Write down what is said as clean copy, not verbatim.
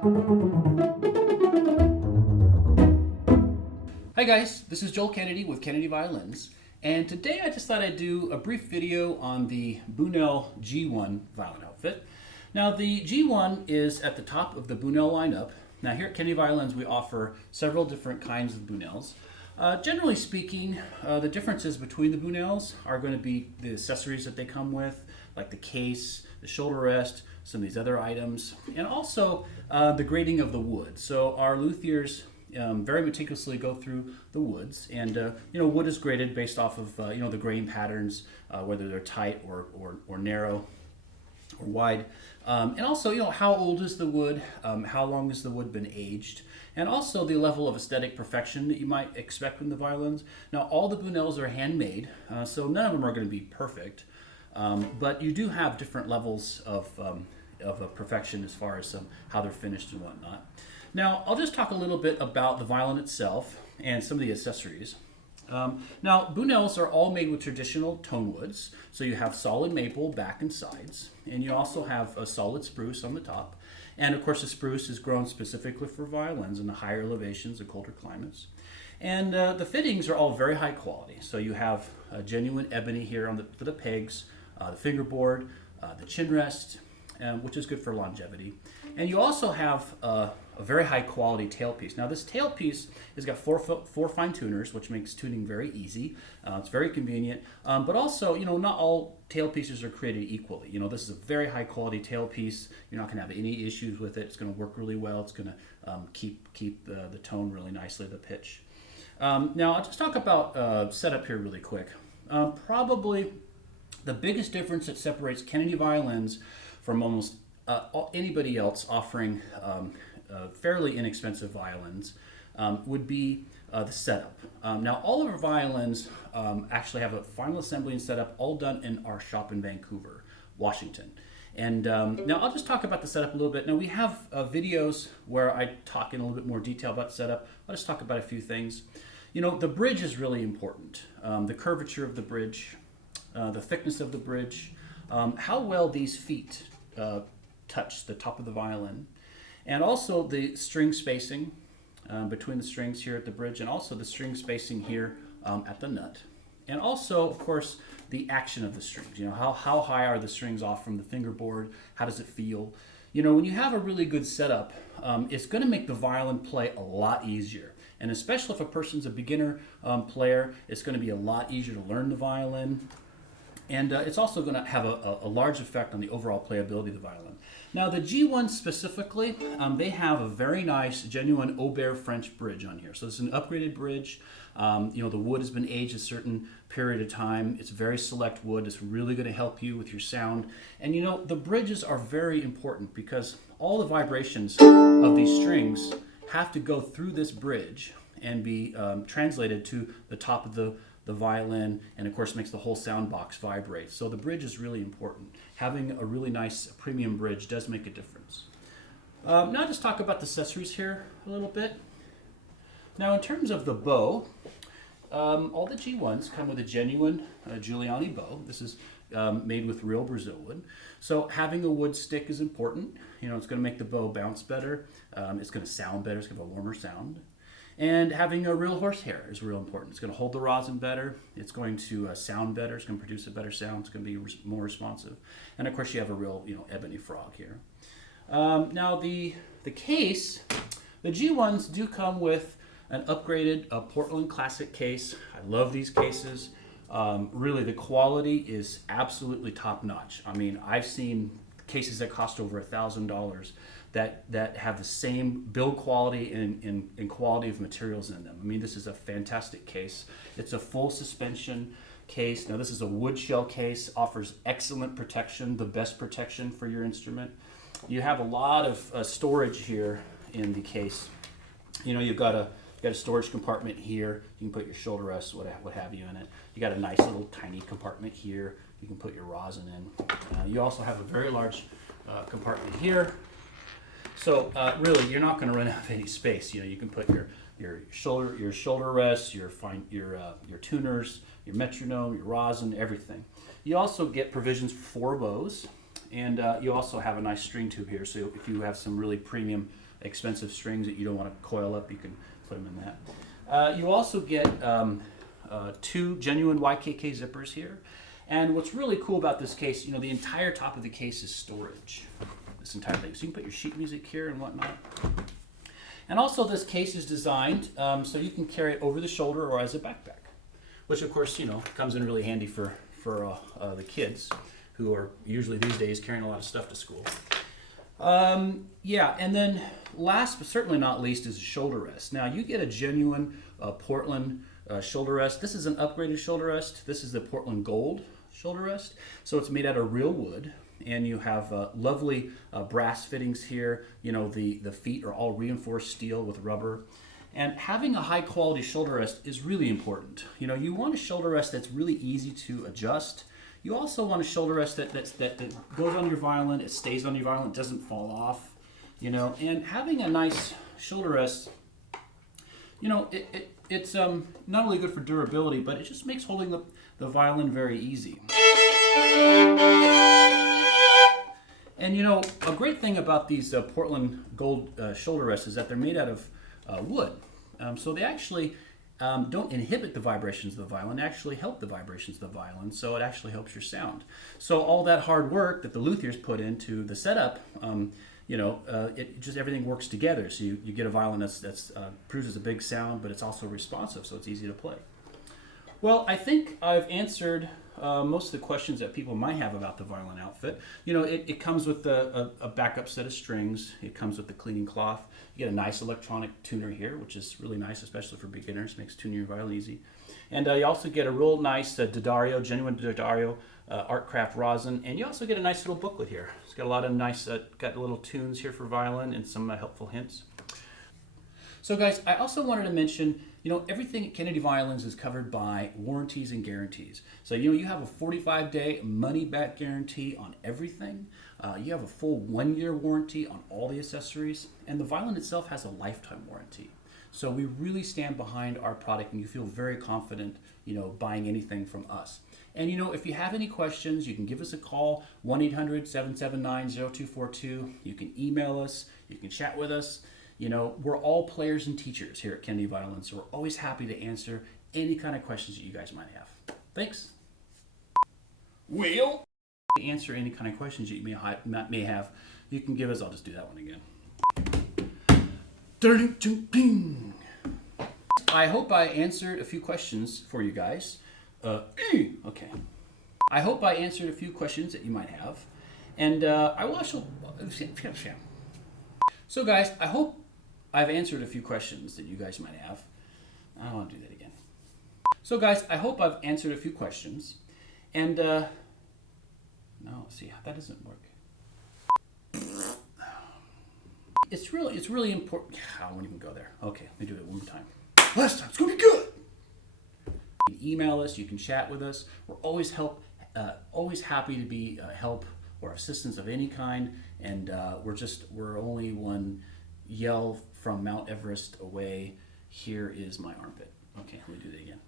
Hi guys, this is Joel Kennedy with Kennedy Violins, and today I just thought I'd do a brief video on the Bunnel G1 violin outfit. Now the G1 is at the top of the Bunnel lineup. Now here at Kennedy Violins we offer several different kinds of Bunnels. Generally speaking, the differences between the Bunnels are going to be the accessories that they come with, like the case, the shoulder rest, some of these other items, and also the grading of the wood. So our luthiers very meticulously go through the woods, and wood is graded based off of the grain patterns, whether they're tight or narrow or wide, and also how old is the wood, how long has the wood been aged, and also the level of aesthetic perfection that you might expect from the violins. Now all the Bunnels are handmade, so none of them are going to be perfect, but you do have different levels of perfection as far as how they're finished and whatnot. Now, I'll just talk a little bit about the violin itself and some of the accessories. Now, Bunnels are all made with traditional tone woods, so you have solid maple back and sides, and you also have a solid spruce on the top. And of course, the spruce is grown specifically for violins in the higher elevations, the colder climates. And the fittings are all very high quality. So you have genuine ebony here for the pegs, the fingerboard, the chin rest, which is good for longevity. And you also have a very high quality tailpiece. Now this tailpiece has got four fine tuners, which makes tuning very easy. It's very convenient, but also, not all tailpieces are created equally. This is a very high quality tailpiece. You're not going to have any issues with it. It's going to work really well. It's going to keep the tone really nicely, the pitch. Now I'll just talk about setup here really quick. Probably the biggest difference that separates Kennedy Violins from almost anybody else offering fairly inexpensive violins would be the setup. Now all of our violins actually have a final assembly and setup all done in our shop in Vancouver, Washington. And now I'll just talk about the setup a little bit. Now we have videos where I talk in a little bit more detail about the setup. I'll just talk about a few things. The bridge is really important. The curvature of the bridge, the thickness of the bridge, how well these feet touch the top of the violin, and also the string spacing between the strings here at the bridge, and also the string spacing here at the nut, and also of course the action of the strings. How high are the strings off from the fingerboard, how does it feel? When you have a really good setup, it's going to make the violin play a lot easier, and especially if a person's a beginner player, it's going to be a lot easier to learn the violin. And it's also going to have a large effect on the overall playability of the violin. Now the G1 specifically, they have a very nice, genuine Aubert French bridge on here. So it's an upgraded bridge. The wood has been aged a certain period of time. It's very select wood. It's really going to help you with your sound. And the bridges are very important because all the vibrations of these strings have to go through this bridge and be translated to the top of the violin, and of course makes the whole sound box vibrate. So the bridge is really important. Having a really nice premium bridge does make a difference. Now I'll just talk about the accessories here a little bit. Now in terms of the bow, all the G1s come with a genuine Giuliani bow. This is made with real Brazil wood. So having a wood stick is important. It's going to make the bow bounce better. It's going to sound better. It's going to have a warmer sound. And having a real horsehair is real important. It's going to hold the rosin better. It's going to sound better. It's going to produce a better sound. It's going to be more responsive. And of course, you have a real, ebony frog here. Now the case, the G1s do come with an upgraded Portland Classic case. I love these cases. Really, the quality is absolutely top notch. I mean, I've seen cases that cost over $1,000 that have the same build quality and quality of materials in them. I mean, this is a fantastic case. It's a full suspension case. Now, this is a wood shell case, offers excellent protection, the best protection for your instrument. You have a lot of storage here in the case. You've got a storage compartment here. You can put your shoulder rests, what have you in it. You got a nice little tiny compartment here. You can put your rosin in. You also have a very large compartment here. So really, you're not going to run out of any space. You can put your shoulder rests, your tuners, your metronome, your rosin, everything. You also get provisions for 4 bows, and you also have a nice string tube here, so if you have some really premium expensive strings that you don't want to coil up, you can put them in that. You also get 2 genuine YKK zippers here, and what's really cool about this case, you know, the entire top of the case is storage, this entire thing, so you can put your sheet music here and whatnot. And also this case is designed so you can carry it over the shoulder or as a backpack, which of course, you know, comes in really handy for the kids who are usually these days carrying a lot of stuff to school. Yeah, and then last but certainly not least is a shoulder rest. Now you get a genuine Portland shoulder rest. This is an upgraded shoulder rest. This is the Portland Gold shoulder rest. So it's made out of real wood, and you have lovely brass fittings here. You know, the feet are all reinforced steel with rubber. And having a high quality shoulder rest is really important. You know, you want a shoulder rest that's really easy to adjust. You also want a shoulder rest that goes on your violin, it stays on your violin, it doesn't fall off, you know. And having a nice shoulder rest, you know, it's not only good for durability, but it just makes holding the violin very easy. And you know, a great thing about these Portland Gold shoulder rests is that they're made out of wood. So they actually don't inhibit the vibrations of the violin, they actually help the vibrations of the violin, so it actually helps your sound. So all that hard work that the luthiers put into the setup, you know, it just everything works together. So you get a violin that's produces a big sound, but it's also responsive, so it's easy to play. Well, I think I've answered most of the questions that people might have about the violin outfit. You know, it comes with a backup set of strings. It comes with the cleaning cloth. You get a nice electronic tuner here, which is really nice, especially for beginners. Makes tuning your violin easy. And you also get a real nice D'Addario, genuine D'Addario Artcraft rosin. And you also get a nice little booklet here. It's got a lot of nice, got little tunes here for violin and some helpful hints. So guys, I also wanted to mention, you know, everything at Kennedy Violins is covered by warranties and guarantees. So, you know, you have a 45-day money-back guarantee on everything. You have a full 1-year warranty on all the accessories, and the violin itself has a lifetime warranty. So we really stand behind our product, and you feel very confident, you know, buying anything from us. And, you know, if you have any questions, you can give us a call, 1-800-779-0242. You can email us. You can chat with us. You know, we're all players and teachers here at Kennedy Violins, so we're always happy to answer any kind of questions that you guys might have. Thanks. Well, to answer any kind of questions that you may have, you can give us, I'll just do that one again. I hope I answered a few questions for you guys. Okay. I hope I answered a few questions that you might have. And I will also... So guys, I hope I've answered a few questions that you guys might have. I don't want to do that again. So guys, I hope I've answered a few questions. And, no, see, that doesn't work. It's really important. I won't even go there. Okay, let me do it one more time. Last time, it's gonna be good. You can email us, you can chat with us. We're always happy to be help or assistance of any kind, and we're only one yell from Mount Everest away. Here is my armpit. Okay, let me do that again.